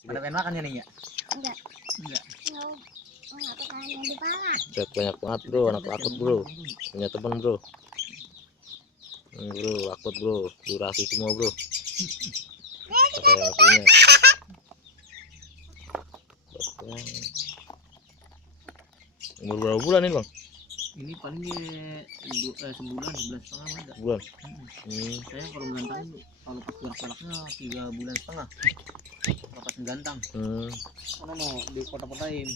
Pada pengen makan ya nih ya? Enggak. Enggak. Enggak kekanan di pala. Set banyak banget bro, anak akut bro, punya teman bro. Bro, akut bro, durasi semua bro. Siapa yang punya? Umur berapa bulan ini bang? Ini paling sebulan, 11,5 ada. Bulan. Saya kalau menggantang kalau pas keluar pelaknya 3,5 bulan. Pas menggantang. Karena mau dikotak-kotakin.